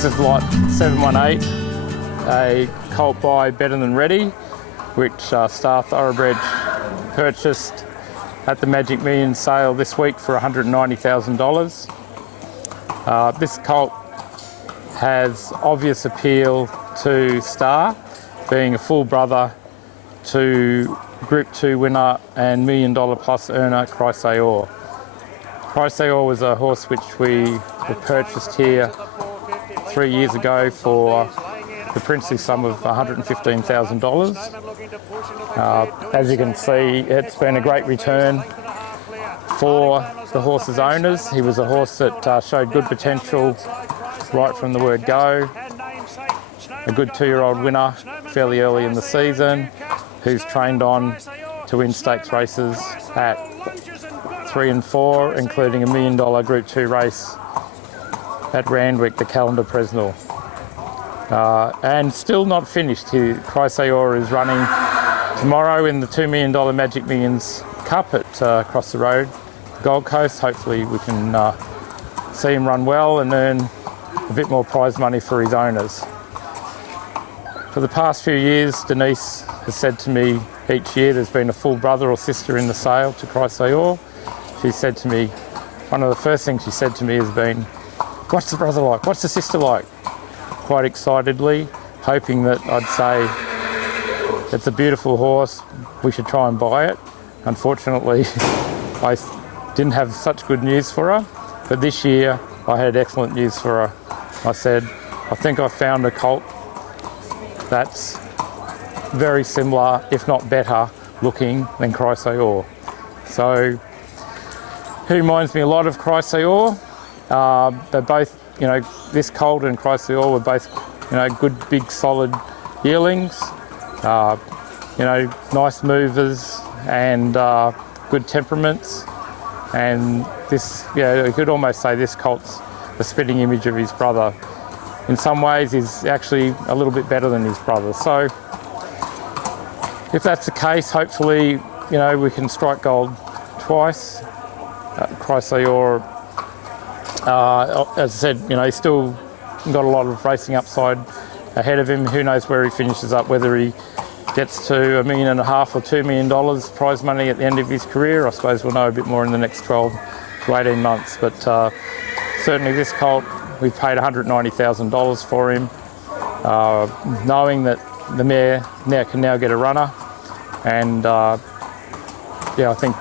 This is lot 718, a colt by Better Than Ready, which Star Thoroughbred purchased at the Magic Millions sale this week for $190,000. This colt has obvious appeal to Star, being a full brother to Group 2 winner and $1 million plus earner Chrysaor. Chrysaor was a horse which we purchased here 3 years ago for the princely sum of $115,000. As you can see, it's been a great return for the horse's owners. He was a horse that showed good potential right from the word go. A good 2-year-old winner fairly early in the season, who's trained on to win stakes races at 3 and 4, including a $1 million Group 2 race at Randwick, the Calendar Presnell. And still not finished. Chrysaor is running tomorrow in the $2 million Magic Millions Cup at across the road, Gold Coast. Hopefully we can see him run well and earn a bit more prize money for his owners. For the past few years, Denise has said to me each year there's been a full brother or sister in the sale to Chrysaor. She said to me, one of the first things she said to me has been, "What's the brother like? What's the sister like?" Quite excitedly, hoping that I'd say, "It's a beautiful horse, we should try and buy it." Unfortunately, I didn't have such good news for her, but this year I had excellent news for her. I said, "I think I found a colt that's very similar, if not better looking than Chrysaor." So he reminds me a lot of Chrysaor. They're both, this colt and Chrysaor were both, good, big, solid yearlings. Nice movers and good temperaments. And this, you could almost say this colt's the spitting image of his brother. In some ways, he's actually a little bit better than his brother. So if that's the case, hopefully, we can strike gold twice. Chrysaor, as I said, he's still got a lot of racing upside ahead of him. Who knows where he finishes up, whether he gets to $1.5 million or $2 million prize money at the end of his career. I suppose we'll know a bit more in the next 12 to 18 months. But certainly this colt, we paid $190,000 for him, knowing that the mare can now get a runner. And I think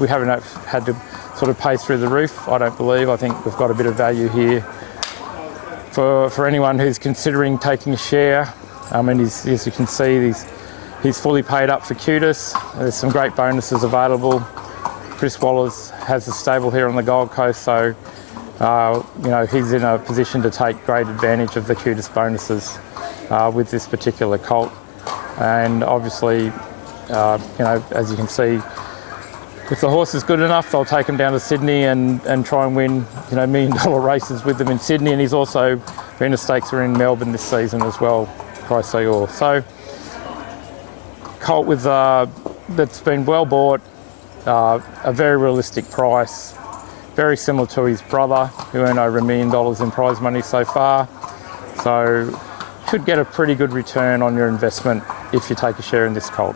we haven't had to sort of pay through the roof, I don't believe. I think we've got a bit of value here for anyone who's considering taking a share. As you can see, he's fully paid up for Cutis. There's some great bonuses available. Chris Wallace has a stable here on the Gold Coast, so he's in a position to take great advantage of the Cutis bonuses with this particular colt. And obviously, as you can see, if the horse is good enough, they'll take him down to Sydney and try and win, $1 million races with them in Sydney. And he's also been a stakes in Melbourne this season as well, Chrysaor. So, colt with that's been well bought, a very realistic price, very similar to his brother, who earned over $1 million in prize money so far. So, should get a pretty good return on your investment if you take a share in this colt.